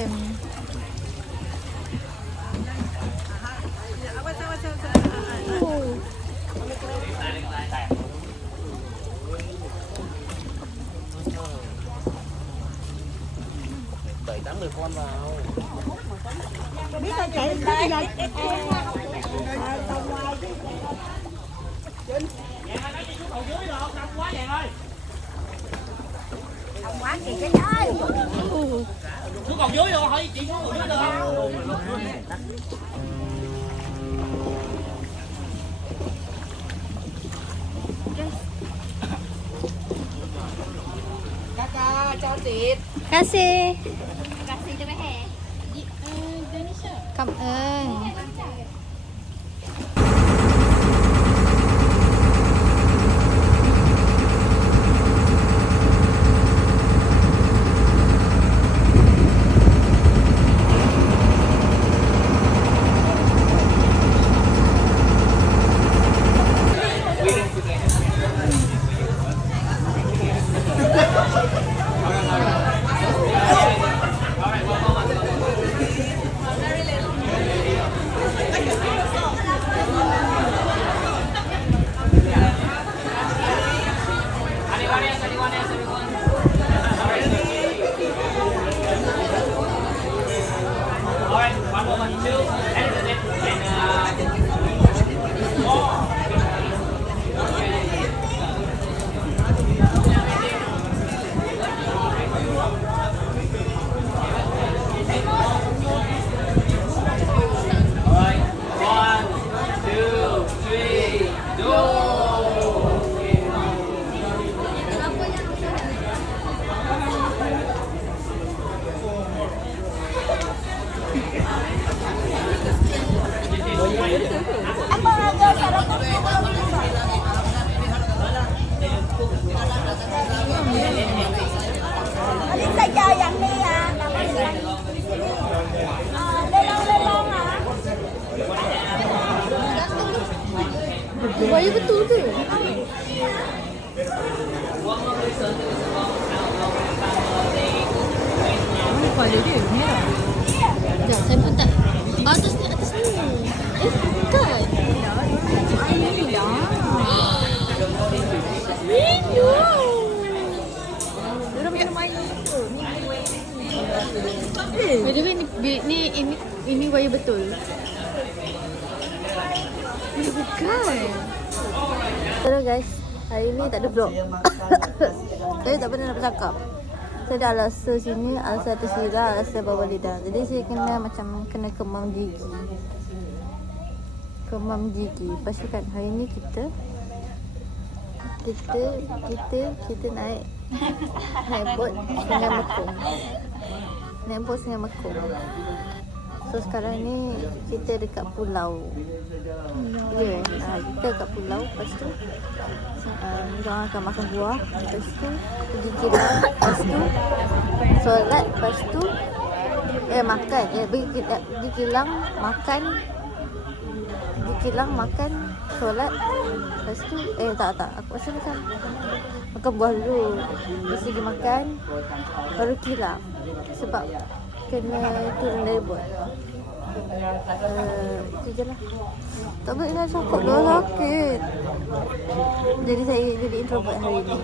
game. Đẩy 80 con vào. Biết là chạy tới giờ. Đông quá kìa cái ơi. Xuống còn dưới luôn, hỏi chị xuống còn dưới được không? Kakak cantik. Kasih. Kasih cho bé hè. Cảm ơn. Đi xe chơi dần đi à. Lên lon hả? Bayi betul tu. Mana kepala dia? Merah. Sekejap, saya pun tak. Atas ni, atas ni. Bukan. Ini lah. Rindu. Diorang minum air tu. By the way, ini bayi betul. Ini bukan. Hello guys, hari ni tak ada vlog. Saya tak pernah nak bercakap. Saya dah rasa sini, rasa tersilap, rasa bawah lidah. Jadi saya kena kemam gigi. Kemam gigi. Lepas tu kan hari ni kita naik bot Sungai Mekong. Naik bot Sungai Mekong. So sekarang ni kita dekat pulau. Ya, kita dekat pulau. Lepas tu kita akan makan buah. Lepas tu pergi kilang. Lepas tu solat. Lepas tu makan. Pergi kilang makan. Pergi kilang makan, solat. Lepas tu tak aku rasa macam makan buah dulu. Lepas pergi makan, baru kilang. Sebab kena turun dari bot. Itu je lah. Tak boleh nak cakap dah sakit. Jadi saya jadi introvert hari ni.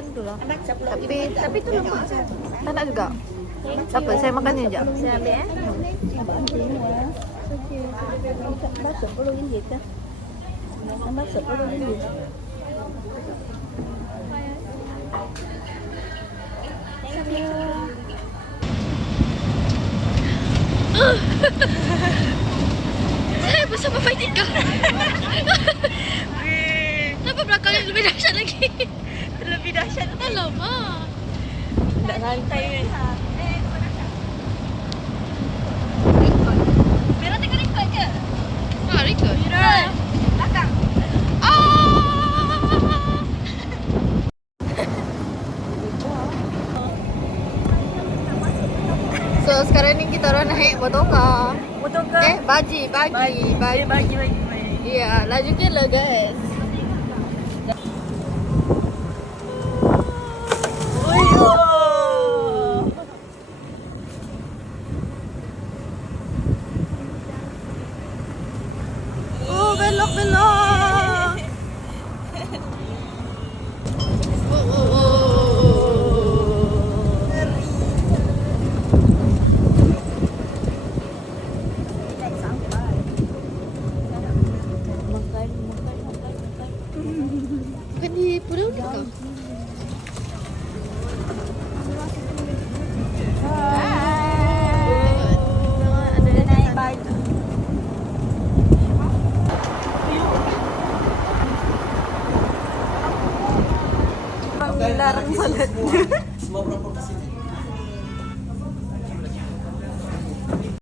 makan dulu lah. Tapi itu lemak. Tak nak juga. Tak apa, saya makan ni je. Saya ambil eh. Bác 10 ringgit á. Nó bác 10 ringgit. Saya bersama Faitika. Kenapa belakangnya lebih dahsyat lagi? Lebih dahsyat. Alamak. Tak santai kan. Mira tengah record ke? Record. Belakang. So sekarang ni kita orang naik motoka. Motoka. Bagi. Bagi. Ya, laju gila guys. Oh, belok. Bukan di Pulau Dika. Ada naik baju. Larang sangat. Semua properti sini.